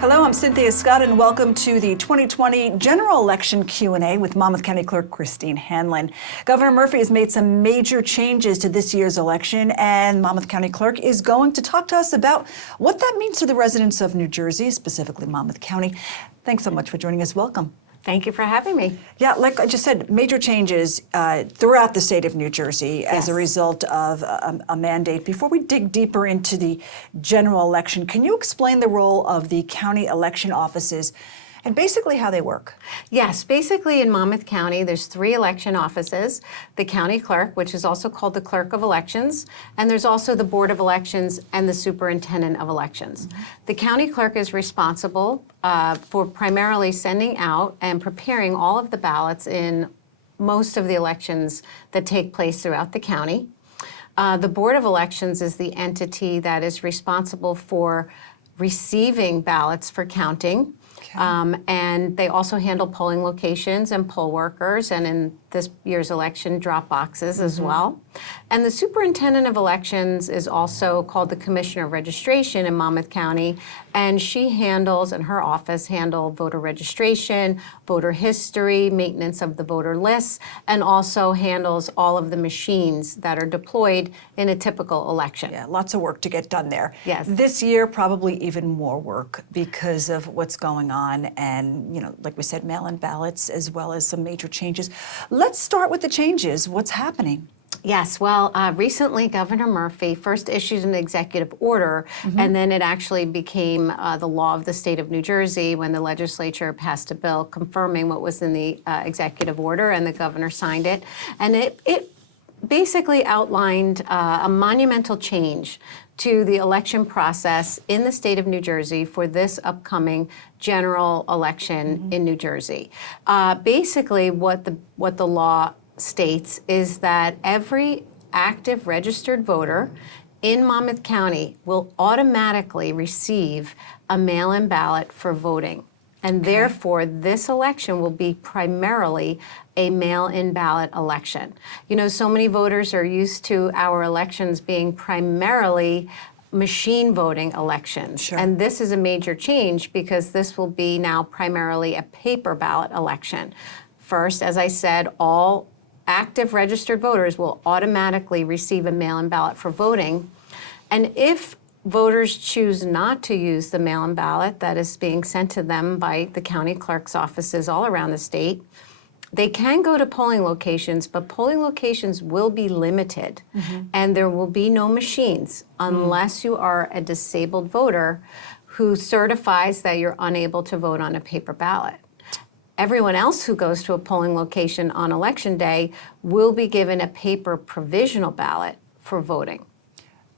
Hello, I'm Cynthia Scott, and welcome to the 2020 General Election Q&A with Monmouth County Clerk Christine Hanlon. Governor Murphy has made some major changes to this year's election, and Monmouth County Clerk is going to talk to us about what that means to the residents of New Jersey, specifically Monmouth County. Thanks so much for joining us. Welcome. Thank you for having me. Yeah, like I just said, major changes throughout the state of New Jersey as a result of a mandate. Before we dig deeper into the general election, can you explain the role of the county election offices and basically how they work? Yes, basically in Monmouth County, there's 3 election offices: the county clerk, which is also called the Clerk of Elections, and there's also the Board of Elections and the Superintendent of Elections. Mm-hmm. The county clerk is responsible for primarily sending out and preparing all of the ballots in most of the elections that take place throughout the county. The Board of Elections is the entity that is responsible for receiving ballots for counting. And they also handle polling locations and poll workers, and in this year's election, drop boxes as well. And the Superintendent of Elections is also called the Commissioner of Registration in Monmouth County, and she handles, and her office handle, voter registration, voter history, maintenance of the voter lists, and also handles all of the machines that are deployed in a typical election. Yeah, lots of work to get done there. Yes. This year, probably even more work because of what's going on, and, you know, like we said, mail-in ballots as well as some major changes. Let's start with the changes. What's happening? Yes, well, recently Governor Murphy first issued an executive order, and then it actually became the law of the state of New Jersey when the legislature passed a bill confirming what was in the executive order, and the governor signed it. And it basically outlined a monumental change to the election process in the state of New Jersey for this upcoming general election in New Jersey. Basically, what the law states is that every active registered voter in Monmouth County will automatically receive a mail-in ballot for voting. And therefore, this election will be primarily a mail-in ballot election. You know, so many voters are used to our elections being primarily machine voting elections. Sure. And this is a major change because this will be now primarily a paper ballot election. First, as I said, all active registered voters will automatically receive a mail-in ballot for voting. And if voters choose not to use the mail-in ballot that is being sent to them by the county clerk's offices all around the state, they can go to polling locations, but polling locations will be limited, and there will be no machines unless you are a disabled voter who certifies that you're unable to vote on a paper ballot. Everyone else who goes to a polling location on election day will be given a paper provisional ballot for voting.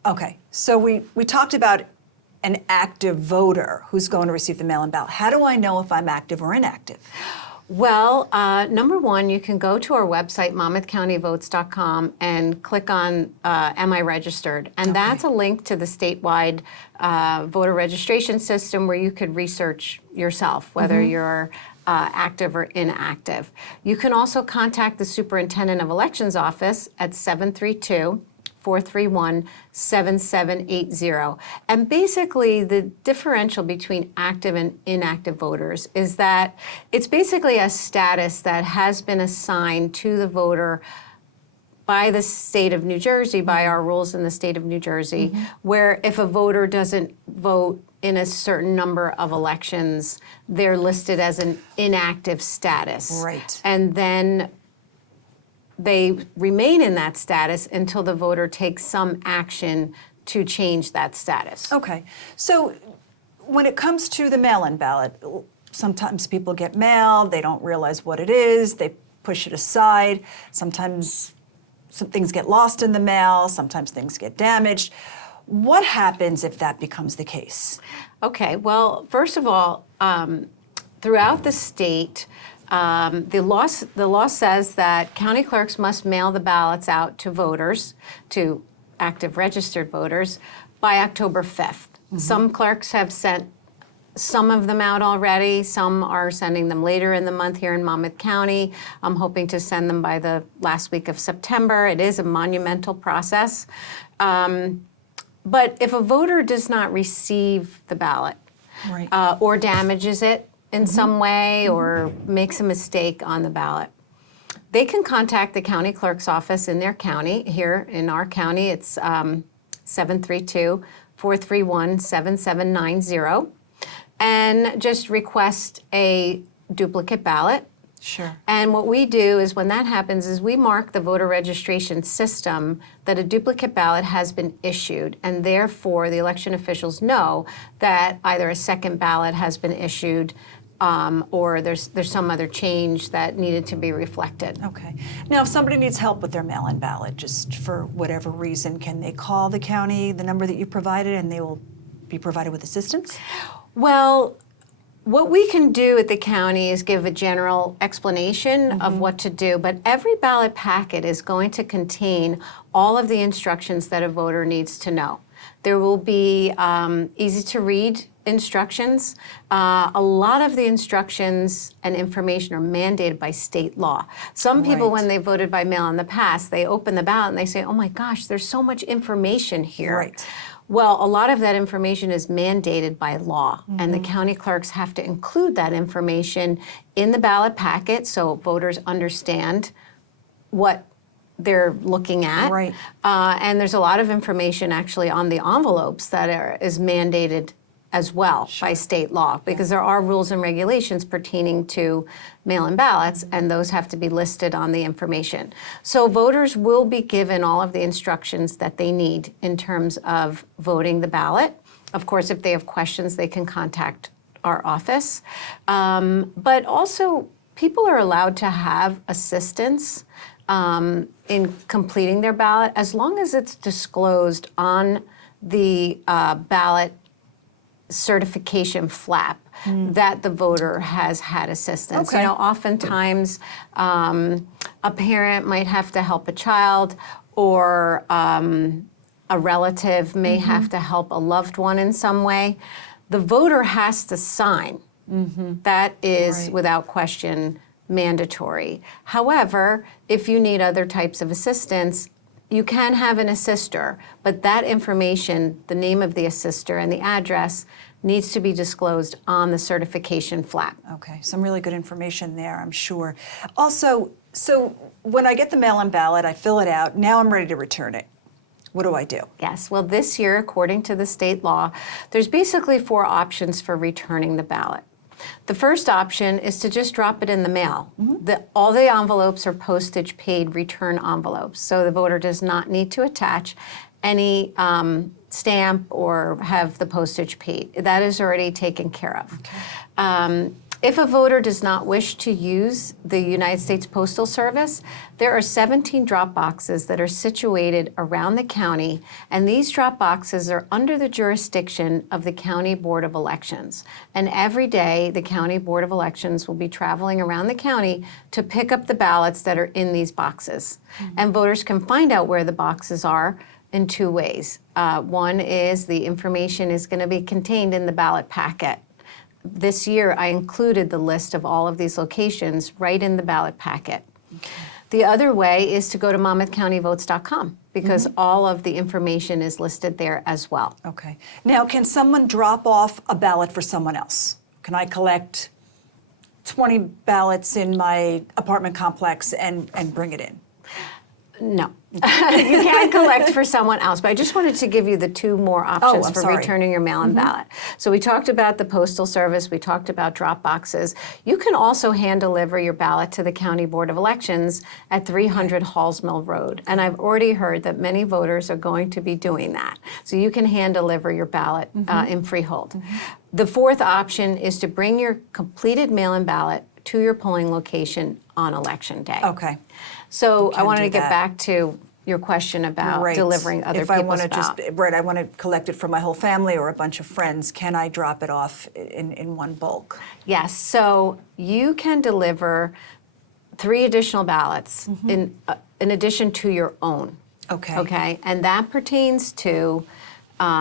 Okay, so we talked about an active voter who's going to receive the mail-in ballot. How do I know if I'm active or inactive? Well, number one, you can go to our website, monmouthcountyvotes.com, and click on Am I Registered? And that's a link to the statewide voter registration system where you could research yourself, whether you're active or inactive. You can also contact the Superintendent of Elections office at 732-431-7780. And basically, the differential between active and inactive voters is that it's basically a status that has been assigned to the voter by the state of New Jersey, by our rules in the state of New Jersey, where if a voter doesn't vote in a certain number of elections, they're listed as an inactive status. Right. And then they remain in that status until the voter takes some action to change that status. Okay, so when it comes to the mail-in ballot, sometimes people get mail, they don't realize what it is, they push it aside, sometimes some things get lost in the mail, sometimes things get damaged. What happens if that becomes the case? Okay, well, first of all, throughout the state, the law says that county clerks must mail the ballots out to voters, to active registered voters, by October 5th. Some clerks have sent some of them out already. Some are sending them later in the month here in Monmouth County. I'm hoping to send them by the last week of September. It is a monumental process. But if a voter does not receive the ballot, Right. Or damages it in some way or makes a mistake on the ballot. They can contact the county clerk's office in their county. Here in our county, it's 732-431-7790, and just request a duplicate ballot. Sure. And what we do is when that happens is we mark the voter registration system that a duplicate ballot has been issued, and therefore the election officials know that either a second ballot has been issued or there's some other change that needed to be reflected. Okay. Now, if somebody needs help with their mail-in ballot, just for whatever reason, can they call the county, the number that you provided, and they will be provided with assistance? Well, what we can do at the county is give a general explanation of what to do, but every ballot packet is going to contain all of the instructions that a voter needs to know. There will be easy-to-read instructions. A lot of the instructions and information are mandated by state law. Some people, Right. when they voted by mail in the past, they open the ballot and they say, oh my gosh, there's so much information here. Right. Well, a lot of that information is mandated by law, and the county clerks have to include that information in the ballot packet so voters understand what they're looking at. Right. And there's a lot of information actually on the envelopes that is mandated as well by state law, because there are rules and regulations pertaining to mail-in ballots, and those have to be listed on the information. So voters will be given all of the instructions that they need in terms of voting the ballot. Of course, if they have questions, they can contact our office. But also, people are allowed to have assistance in completing their ballot as long as it's disclosed on the ballot certification flap that the voter has had assistance. Okay. You know, oftentimes a parent might have to help a child, or a relative may have to help a loved one in some way. The voter has to sign. That is, Right. without question, mandatory. However, if you need other types of assistance, you can have an assister, but that information, the name of the assister and the address, needs to be disclosed on the certification flap. Okay, some really good information there, I'm sure. Also, so when I get the mail-in ballot, I fill it out, now I'm ready to return it. What do I do? Yes, well, this year, according to the state law, there's basically 4 options for returning the ballot. The first option is to just drop it in the mail. All the envelopes are postage paid return envelopes, so the voter does not need to attach any stamp or have the postage paid. That is already taken care of. If a voter does not wish to use the United States Postal Service, there are 17 drop boxes that are situated around the county, and these drop boxes are under the jurisdiction of the County Board of Elections. And every day, the County Board of Elections will be traveling around the county to pick up the ballots that are in these boxes. And voters can find out where the boxes are in 2 ways. One is the information is going to be contained in the ballot packet. This year, I included the list of all of these locations right in the ballot packet. The other way is to go to monmouthcountyvotes.com, because all of the information is listed there as well. Okay. Now, can someone drop off a ballot for someone else? Can I collect 20 ballots in my apartment complex and bring it in? No. You can't collect for someone else, but I just wanted to give you the 2 more options I'm for sorry. returning your mail-in ballot. So we talked about the Postal Service, we talked about drop boxes. You can also hand deliver your ballot to the County Board of Elections at 300 Halls Mill Road. And I've already heard that many voters are going to be doing that. So you can hand deliver your ballot in Freehold. The 4th option is to bring your completed mail-in ballot to your polling location on Election Day. Okay. So I can wanted do to get that. back to your question about Right. delivering other if I people's want to ballot. I want to collect it for my whole family or a bunch of friends, can I drop it off in one bulk? Yes, so you can deliver 3 additional ballots in addition to your own. Okay. Okay, and that pertains to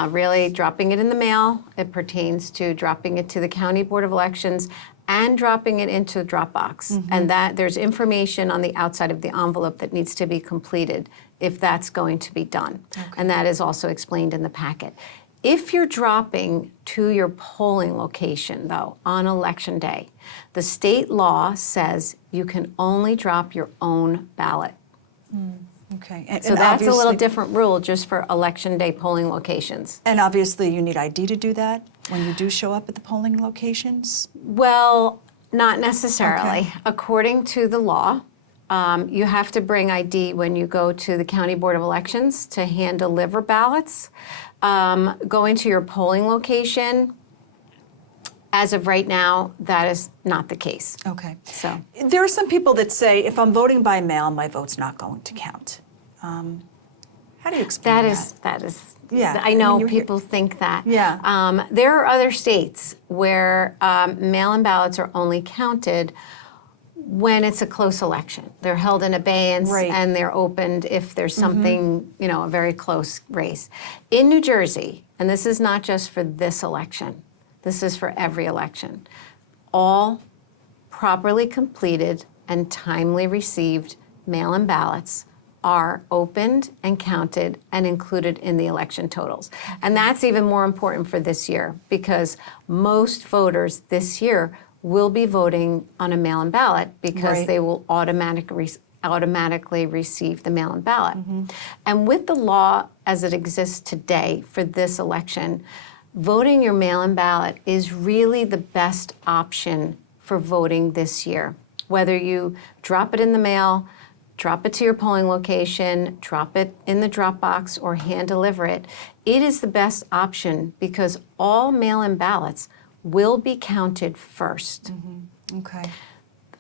really dropping it in the mail. It pertains to dropping it to the County Board of Elections and dropping it into the drop box. And that there's information on the outside of the envelope that needs to be completed if that's going to be done. And that is also explained in the packet. If you're dropping to your polling location, though, on Election Day, the state law says you can only drop your own ballot. Okay. So that's a little different rule just for Election Day polling locations. And obviously you need ID to do that when you do show up at the polling locations? Well, not necessarily. Okay. According to the law, you have to bring ID when you go to the County Board of Elections to hand deliver ballots. Going to your polling location, as of right now, that is not the case. Okay. So There are some people that say, if I'm voting by mail, my vote's not going to count. How do you explain that? that is. Yeah, I know you're people think that. Yeah. There are other states where mail-in ballots are only counted when it's a close election. They're held in abeyance Right. and they're opened if there's something, a very close race. In New Jersey, and this is not just for this election, this is for every election, all properly completed and timely received mail-in ballots are opened and counted and included in the election totals. And that's even more important for this year because most voters this year will be voting on a mail-in ballot because Right. they will automatically receive the mail-in ballot. And with the law as it exists today for this election, voting your mail-in ballot is really the best option for voting this year. Whether you drop it in the mail, drop it to your polling location, drop it in the drop box, or hand deliver it, it is the best option because all mail-in ballots will be counted first. Okay.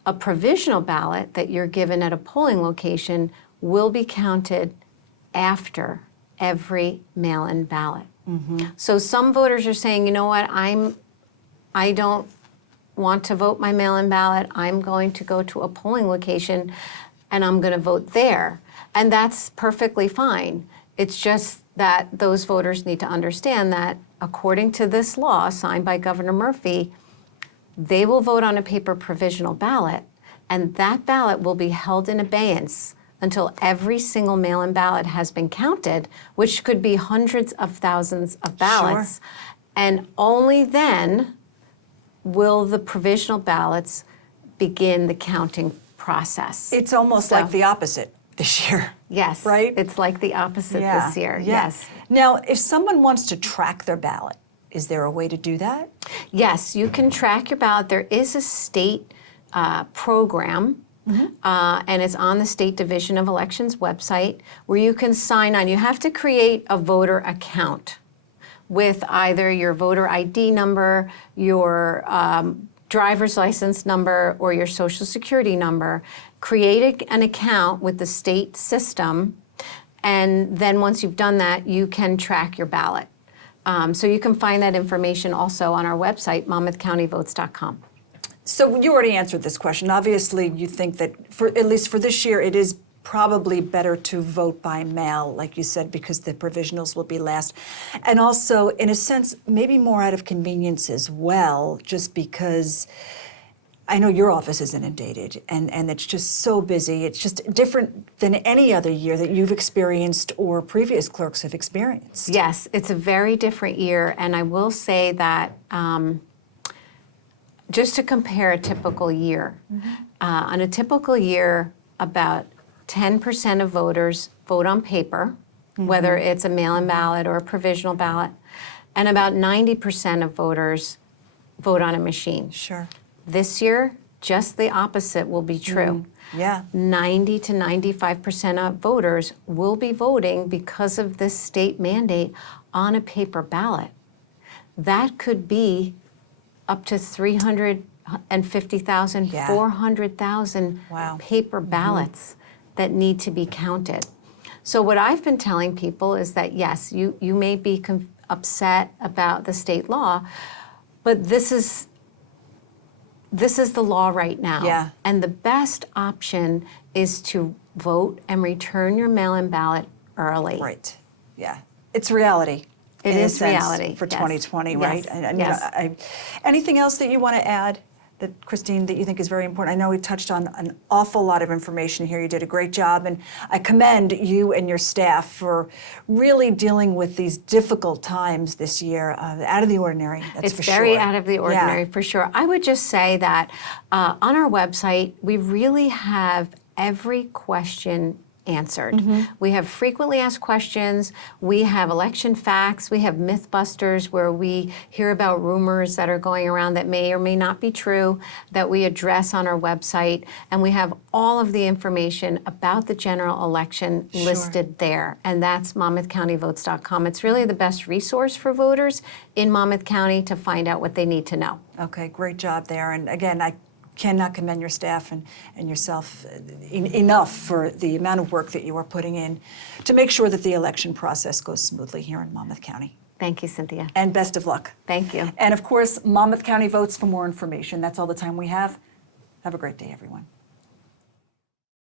A provisional ballot that you're given at a polling location will be counted after every mail-in ballot. So some voters are saying, you know what, I don't want to vote my mail-in ballot. I'm going to go to a polling location and I'm going to vote there. And that's perfectly fine. It's just that those voters need to understand that according to this law signed by Governor Murphy, they will vote on a paper provisional ballot, and that ballot will be held in abeyance until every single mail-in ballot has been counted, which could be hundreds of thousands of ballots. Sure. And only then will the provisional ballots begin the counting process. It's almost So- like the opposite this year. Yes. Right? It's like the opposite this year. Yeah. Yes. Now, if someone wants to track their ballot, is there a way to do that? Yes, you can track your ballot. There is a state program, and it's on the State Division of Elections website where you can sign on. You have to create a voter account with either your voter ID number, your driver's license number, or your social security number. Create an account with the state system, and then once you've done that, you can track your ballot. So you can find that information also on our website, monmouthcountyvotes.com. So you already answered this question. Obviously, you think that, for at least for this year, it is probably better to vote by mail, like you said, because the provisionals will be last. And also, in a sense, maybe more out of convenience as well, just because I know your office is inundated and it's just so busy. It's just different than any other year that you've experienced or previous clerks have experienced. Yes, it's a very different year, and I will say that just to compare a typical year, on a typical year, about 10% of voters vote on paper, whether it's a mail-in ballot or a provisional ballot, and about 90% of voters vote on a machine. Sure. This year, just the opposite will be true. Yeah. 90 to 95% of voters will be voting because of this state mandate on a paper ballot. That could be up to 350,000, Yeah. 400,000 Wow. paper ballots that need to be counted. So what I've been telling people is that, yes, you may be upset about the state law, but this is the law right now. Yeah. And the best option is to vote and return your mail-in ballot early. Right. Yeah. It's reality. It in a is sense, reality, for yes. 2020, Yes, right? And, yes. anything else that you want to add that, Christine, that you think is very important? I know we touched on an awful lot of information here. You did a great job, and I commend you and your staff for really dealing with these difficult times this year, out of the ordinary, that's for sure. It's very out of the ordinary, Yeah. for sure. I would just say that on our website, we really have every question answered. We have frequently asked questions, we have election facts, we have Mythbusters where we hear about rumors that are going around that may or may not be true that we address on our website, and we have all of the information about the general election listed there, and that's monmouthcountyvotes.com. It's really the best resource for voters in Monmouth County to find out what they need to know. Okay, great job there. And again, I cannot commend your staff and yourself enough for the amount of work that you are putting in to make sure that the election process goes smoothly here in Monmouth County. Thank you, Cynthia. And best of luck. Thank you. And of course, Monmouth County Votes for more information. That's all the time we have. Have a great day, everyone.